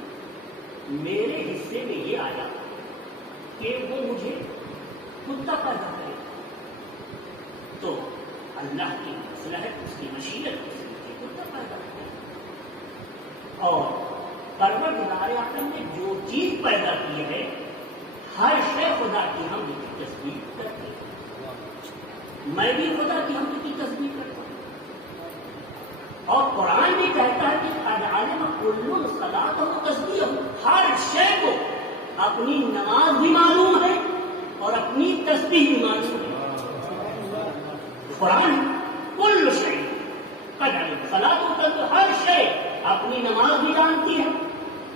میرے حصے میں یہ آیا کہ وہ مجھے کتا پیدا کرے، تو اللہ کی مصلحت، اس کی مشیت اس نے کتا پیدا کرے، اور پروردگار عالم نے جو چیز پیدا کی ہے ہر شے خدا کی حمد کی تسبیح کرتی ہے، میں بھی خدا کی حمد کی تسبیح کرتا ہوں، اور قرآن بھی کہتا ہے کہ قد علم کل صلاۃ و تسبیح، ہر شے کو اپنی نماز بھی معلوم ہے اور اپنی تسبیح بھی معلوم ہے۔ قرآن کل شے قد علم صلاۃ و تسبیح، ہر شے اپنی نماز بھی جانتی ہے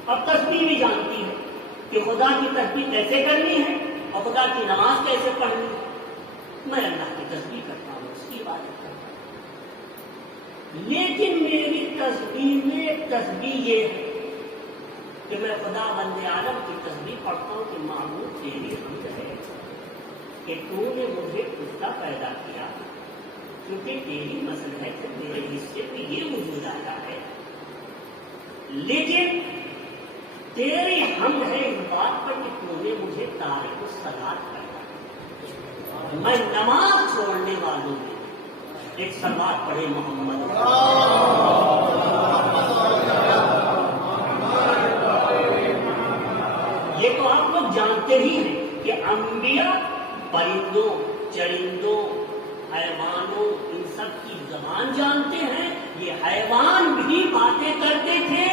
اور تسبیح بھی جانتی ہے کہ خدا کی تسبیح کیسے کرنی ہے اور خدا کی نماز کیسے پڑھنی ہے۔ میں اللہ کی تسبیح کرتا ہوں، اس کی عبادت کرتا ہوں، لیکن میری تسبیح میں ایک تسبیح یہ ہے کہ میں خدا بند عالم کی تسبیح پڑھتا ہوں کہ معبود تیری حمد ہے کہ تو نے مجھے کتا پیدا کیا، کیونکہ تیری مصلحت سے میرے حصے میں یہ وجود آیا ہے، لیکن تیری حمد ہے اس بات پر کہ تو نے مجھے تارک الصلاۃ کرا، میں نماز چھوڑنے والوں میں ایک صلوات پڑھے محمد۔ یہ تو آپ لوگ جانتے ہی ہیں کہ انبیاء پرندوں، چرندوں، حیوانوں، ان سب کی زبان جانتے ہیں، یہ یہ حیوان بھی باتیں کرتے تھے،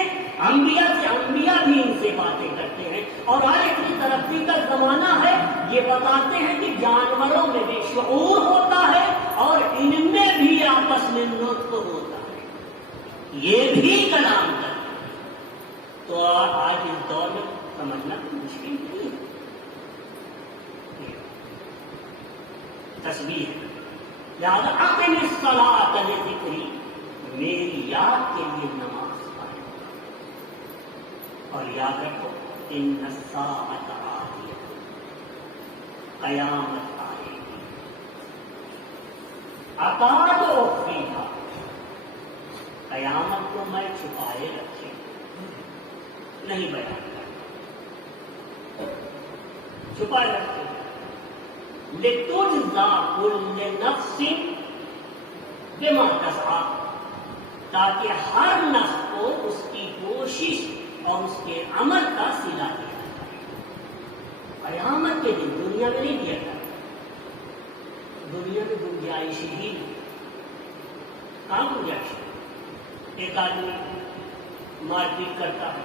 انبیاء سے انبیاء بھی ان سے باتیں کرتے ہیں، اور آج اتنی ترقی کا زمانہ ہے، یہ بتاتے ہیں کہ جانوروں میں بھی شعور ہوتا ہے اور ان میں بھی آپس میں نطق ہوتا ہے، یہ بھی کلام کرتے ہیں۔ تو آج اس دور میں سمجھنا مشکل نہیں ہے، تشبیہ ہے۔ لہٰذا اقم الصلاۃ لذکری، میری یاد کے لیے نماز پڑھو، اور یاد رکھو ان الساعۃ آتیہ، قیامت آئے گی، اکاد اخفیہا، قیامت کو میں چھپائے رکھے نہیں بیان کرتا، چھپائے رکھے، لِتُجْزَىٰ كُلُّ نَفْسٍ بِمَا تَسْعَىٰ، تاکہ ہر نفس کو اس کی کوشش اور اس کے عمل کا صلہ دیا جائے۔ قیامت کے دن دنیا میں نہیں دیا جائے، دنیا میں گنجائش ہی نہیں، کہاں گنجائش؟ ایک آدمی مار پیٹ کرتا ہے،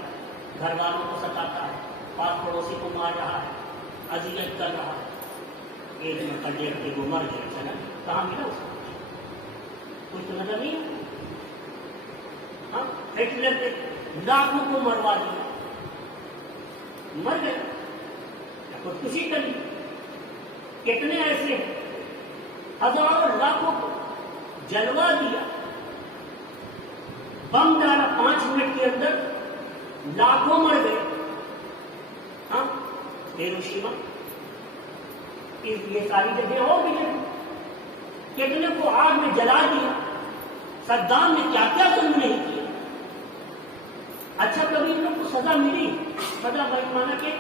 گھر والوں کو ستاتا ہے، پاس پڑوسی کو مار رہا ہے، اذیت کر رہا ہے، ایک مرتبہ دیکھ کے وہ مر گیا، چلا کہاں ملا اس کو؟ کچھ تو نظر نہیں ہے۔ ہاں، ہٹلر نے لاکھوں کو مروا دیا، مر گئے، خودکشی کر لی۔ کتنے ایسے ہزاروں لاکھوں کو جلوا دیا، بم ڈالا، 5 منٹ کے اندر لاکھوں مر گئے۔ ہاں، ہیروشیما، یہ ساری جگہ اور بھی جگہ، کتنے کو آگ میں جلا دیا۔ صدام نے کیا کیا ظلم نہیں کیا۔ اچھا کبھی ان لوگ کو سزا ملی؟ سزا بھائی مانا کہ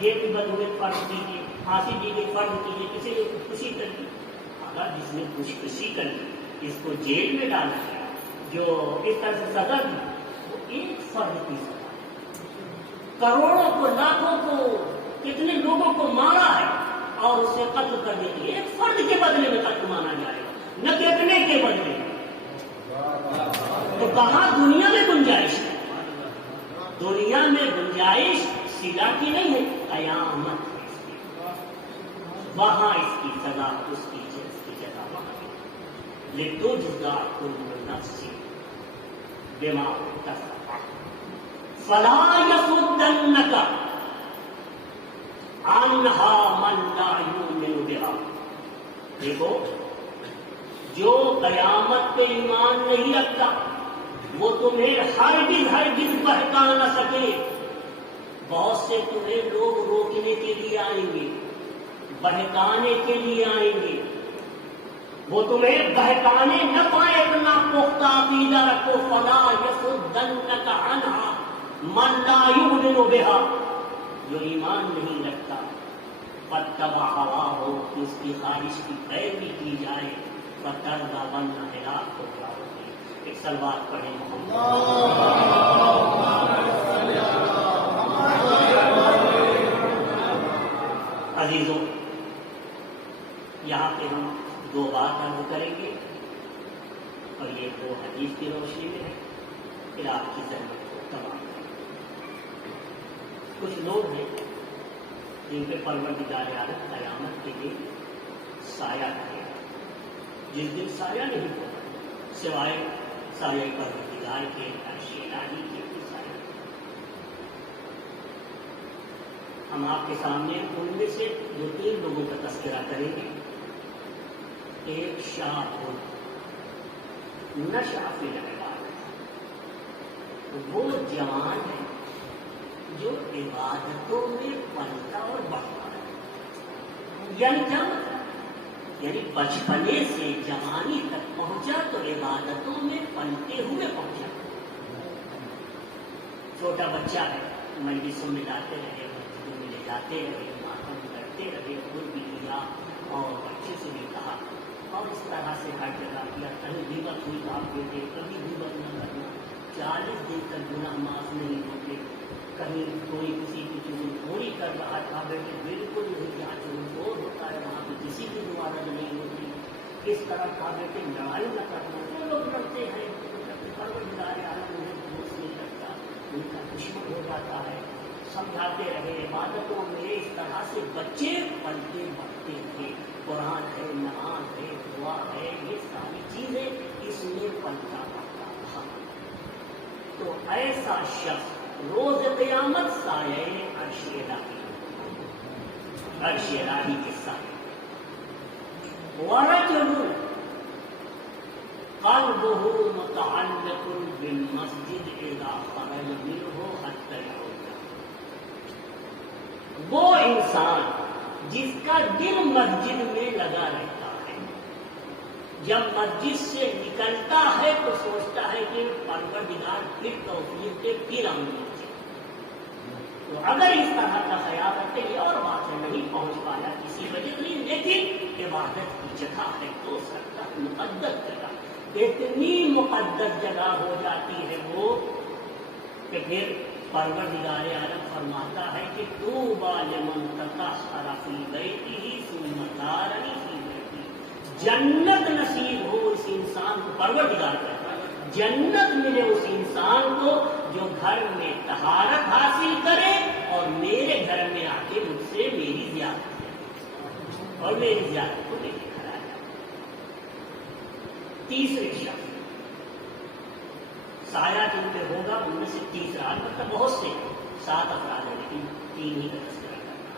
جیل کی بند ہوئے فرض دیجیے، پھانسی دی گئی فرض کیجیے، کسی نے خودکشی کر دی، اگر جس نے خودکشی کر دی اس کو جیل میں ڈالا گیا، جو اس طرح سے سزا دی، وہ ایک فرد کی سزا، کروڑوں کو، لاکھوں کو، کتنے لوگوں کو مارا ہے اور اسے قتل کر دیں گے، ایک فرد کے بدلے میں قتل مانا جائے گا، نہ کتنے کے بدلے میں۔ تو کہاں دنیا میں گنجائش ہے؟ دنیا میں گنجائش سلا کی نہیں ہے، قیامت ہے اس کی، وہاں اس کی سزا، اس کی جزا وہاں ہے۔ لِتُجْزَىٰ كُلُّ نَفْسٍ بِمَا كَسَبَتْ فَلَا يَصُدَّنَّكَ عَنْهَا مَن لَّا يُؤْمِنُ بِهَا۔ دیکھو، جو قیامت پہ ایمان نہیں رکھتا وہ تمہیں ہرگز بہکا نہ سکے۔ بہت سے تمہیں لوگ روکنے کے لیے آئیں گے، بہکانے کے لیے آئیں گے، وہ تمہیں بہکانے نہ پائے، اتنا پختہ عقیدہ رکھو۔ فلا یصدنک عنہا من لا یؤمن بہا، جو ایمان نہیں رکھتا، فاتبع ہواہ، کہ اس کی خواہش کی پیروی کی جائے، فتردى ورنہ ہلاک ہو جاؤ گے۔ ایک صلوات پڑھیں محمد۔ عزیزوں، یہاں پہ ہم 2 بات عرض کریں گے، اور یہ 2 حدیث کی روشنی میں ہے، پھر آپ کی زحمت کو تمام کریں۔ کچھ لوگ ہیں جن پہ پروردگار عالم قیامت کے لیے سایہ کرے گا، جس دن سایہ نہیں ہوگا سوائے سایہ پروردگار کے، عرش الہی کے سایہ۔ ہم آپ کے سامنے ان میں سے 2-3 لوگوں کا تذکرہ کریں گے۔ ایک شاب نشأ فی العبادۃ، وہ جوان ہے جو عبادتوں میں پلتا اور بڑھتا ہے، یعنی بچپنے سے جوانی تک پہنچا تو عبادتوں میں پلتے ہوئے پہنچا۔ چھوٹا بچہ ہے، مجلسوں میں جاتے رہے، مسجدوں میں لے جاتے رہے، ماتم کرتے رہے، خود بھی کیا اور بچے سے بھی کہا، اور اس طرح سے ہر جگہ کیا۔ کہیں غیبت ہوئی تو آپ بیٹے کبھی غیبت نہ کرنا، 40 دن تک گناہ معاف نہیں ہوتے۔ کہیں کوئی کسی کی چغل خوری کر رہا تھا، بیٹے بالکل نہیں، جہاں چغل خور ہوتا ہے وہاں پہ کسی کی دعا نہیں ہوتی۔ اس طرح کا بیٹے لڑائی نہ کرنا، جو لوگ لڑتے ہیں سمجھاتے رہے، عبادتوں میں اس طرح سے بچے پلتے بڑھتے تھے. قرآن ہے، نماز ہے، دعا ہے، یہ ساری چیزیں اس میں پلتا بڑھتا تھا. تو ایسا شخص روز قیامت سایہ عرش الہی، عرش الہی کے سائے. ورجل قلبه متعلق بالمسجد اذا خرج منه حتى يعود. وہ انسان جس کا دل مسجد میں لگا رہتا ہے، جب مسجد سے نکلتا ہے تو سوچتا ہے کہ پروردگار پھر توفیق دے، پھر ہم مسجد. تو اگر اس طرح کا خیال رکھتے، یہ اور بات ہے نہیں پہنچ پایا کسی وجہ سے، لیکن عبادت کی جگہ ہے تو سکتا مقدس جگہ، اتنی مقدس جگہ ہو جاتی ہے وہ کہ پھر پروردگار عالم فرماتا ہے کہ طوبی لمن تطہر فی بیتہ ثم زارنی فی بیتہ. جنت نصیب ہو اس انسان کو، پروردگار کہتا ہے جنت ملے اس انسان کو جو گھر میں طہارت حاصل کرے اور میرے گھر میں آ کے مجھ سے میری زیارت کرے اور میری زیارت کو لے کے گھر آ جائے. تیسرے شخص سایہ جن پہ ہوگا ان میں سے تیسرا، مطلب بہت سے 7 افراد ہیں لیکن 3 ہی کا تذکرہ کرنا.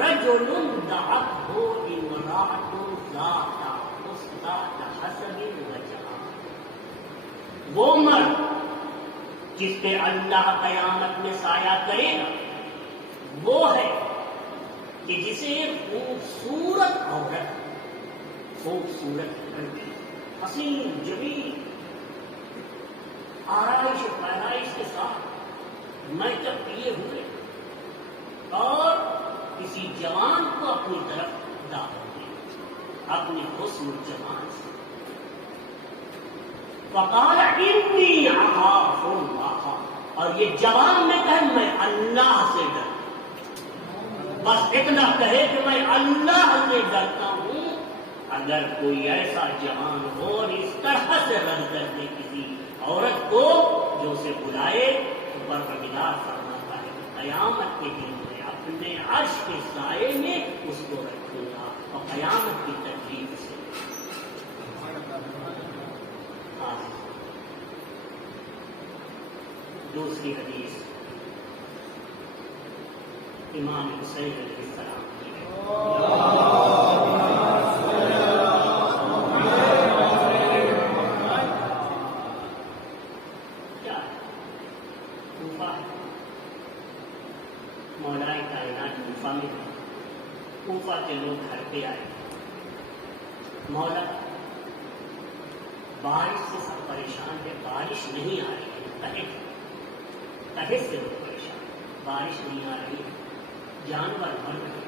رجل دعته امرأة ذات حسب وجمال. وہ مرد جس پہ اللہ قیامت میں سایہ کرے گا وہ ہے کہ جسے خوبصورت عورت، خوبصورت لڑکی، حسین جمیل، آرائش و پیرائش کے ساتھ میک اپ کیے ہوئے اور کسی جوان کو اپنی طرف دعوت دے اپنے حسن و جمال سے. فقال انی اخاف اللہ، اور یہ جوان میں کہے میں اللہ سے ڈرتا، بس اتنا کہے کہ میں اللہ سے ڈرتا ہوں. اگر کوئی ایسا جوان ہو اور اس طرح سے رد کر دے کسی عورت کو جو اسے بلائے تو پروردگار فرماتا ہے کہ قیامت کے دن میں اپنے عرش کے سائے میں اس کو رکھوں گا اور قیامت کی تکلیف سے. دوسری حدیث امام حسین علیہ السلام کی کیا کوفہ ہے، مولا کائنات کوفہ میں. کوفہ کے لوگ گھر پہ آئے، مولا بارش سے سب پریشان ہے، بارش نہیں آ رہی ہے، تحت سے لوگ پریشان، بارش نہیں آ رہی ہے، جانور مر رہے،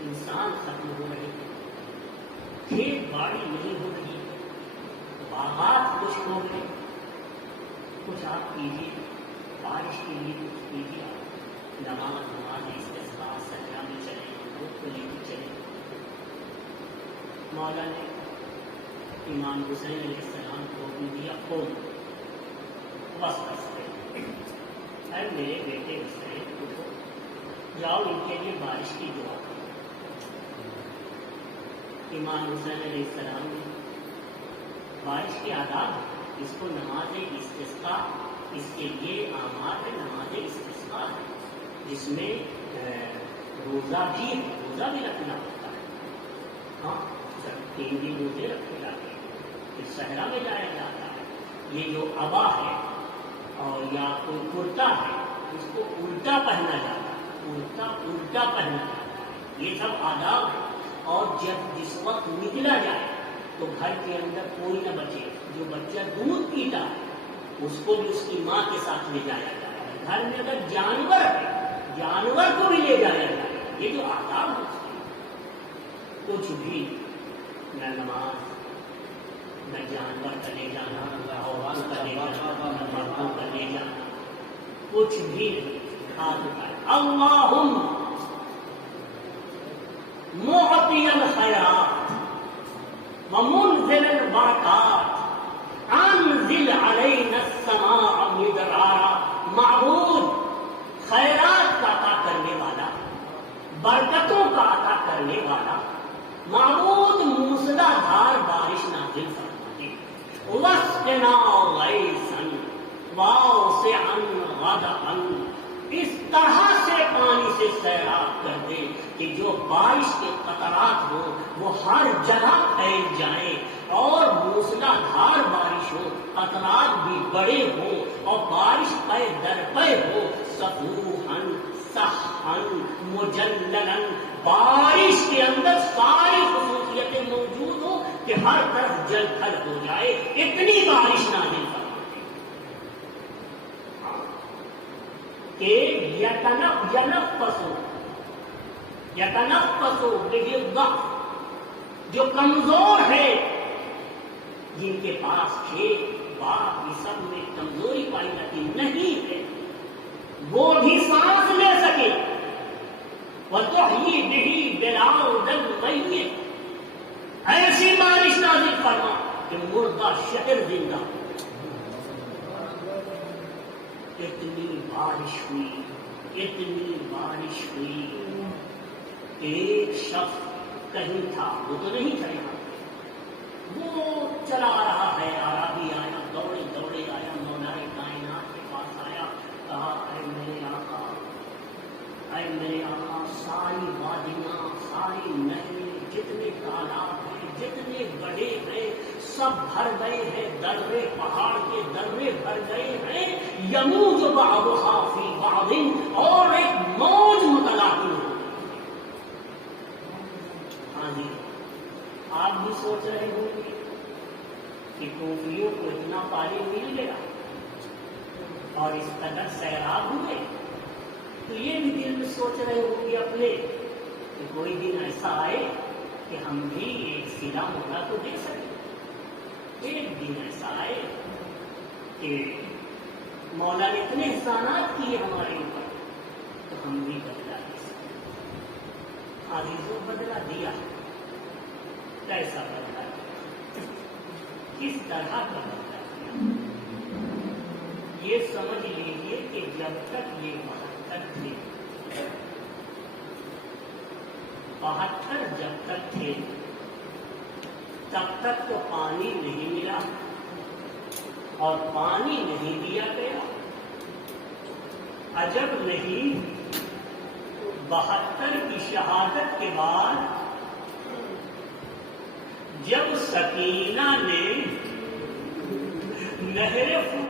انسان ختم ہو رہے، کھیت باڑی نہیں ہو رہی، باغات خشک ہو گئے. کچھ آپ کیجیے، بارش کے لیے کچھ کیجیے. نماز استسقاء سجدہ میں چلے، دودھ کو لے کے چلے. مولا نے امام حسین علیہ السلام کو حکم دیا، خود بس اے میرے بیٹے حسین کو جاؤ ان کے لیے بارش کی دعا کرو. امام حسین علیہ السلام نے بارش کے آداب، اس کو نماز استسقاء، اس کے لیے اعمال ہے نماز استسقاء ہے جس میں روزہ بھی رکھنا ہوتا ہے. ہاں 3 دن روزے رکھے جاتے ہیں، پھر صحرا میں جایا جاتا ہے. یہ جو عبا ہے اور یا کوئی کرتا ہے اس کو الٹا پہنا جاتا ہے، الٹا پہنا جاتا ہے. یہ سب آداب ہے. اور جس وقت نکلا جائے تو گھر کے اندر کوئی نہ بچے. جو بچہ دودھ پیتا ہے اس کو بھی اس کی ماں کے ساتھ لے جایا جائے. گھر میں اگر جانور ہے جانور کو بھی لے جایا جائے. یہ جو آداب ہوتے ہیں، کچھ بھی نہ نماز، نہ جانور کا لے جانا، نہ عورتوں کا لے جانا، نہ مردوں کا لے جانا، کچھ بھی نہیں. اللہم معطی الخیرات ومنزل البرکات انزل علینا السماء مدرارا. معبود واسقنا غیثا واسعا غدقا، اس طرح سے پانی سے سیراب کر دے کہ جو بارش کے قطرات ہوں وہ ہر جگہ پھیل جائیں، اور موسلا دھار بارش ہو، قطرات بھی بڑے ہوں، اور بارش پے در پے ہو، سفوحن سحن مجللا، بارش کے اندر ساری خصوصیتیں موجود ہوں کہ ہر طرف جل تھل ہو جائے، اتنی بارش نازل فرمائے کہ یتنفسو بالضعف، جو کمزور ہے، جن کے پاس کھیت باغ یہ سب میں کمزوری پائی جاتی نہیں ہے، وہ بھی سانس لے سکے۔ وَتُحْيِي بِهِ بِالْأَرْضِ الْمَيِّتِ، ایسی بارش نازل فرما کہ مردہ شہر زندہ۔ اتنی بارش ہوئی، اتنی بارش ہوئی، ایک شخص کہیں تھا، وہ تو نہیں تھا یہاں، وہ چلا رہا ہے، عربی آیا، دوڑے دوڑے آیا، مولائے کائنات کے پاس آیا، کہا اے میرے آقا، اے میرے آقا، ساری وادیاں، ساری نہریں، جتنے تالاب ہیں، جتنے بڑے ہیں، سب بھر گئے ہیں، درے پہاڑ کے درے بھر گئے ہیں، یموج بعضها فی بعض، اور ایک موج متلاقی ہے۔ ہاں جی، آپ بھی سوچ رہے ہوں گے کہ کوفیوں کو اتنا پانی مل گیا اور اس قدر سیراب ہوئے، تو یہ بھی دل میں سوچ رہے ہوں گے اپنے کہ کوئی دن ایسا آئے کہ ہم بھی ایک سیدھا موقع تو دے سکیں، ایک دن ایسا آئے کہ مولا نے اتنے احسانات کیے ہمارے اوپر تو ہم بھی بدلا دے سکیں۔ عزیزوں، بدلا دیا، کیسا بدلا دیا، کس طرح کا بدلا دیا، یہ سمجھ لیجیے کہ جب تک یہ 72 تھے، 72 جب تک تھے تب تک تو پانی نہیں ملا اور پانی نہیں دیا گیا۔ عجب نہیں، 72 کی شہادت کے بعد جب سکینہ نے نہر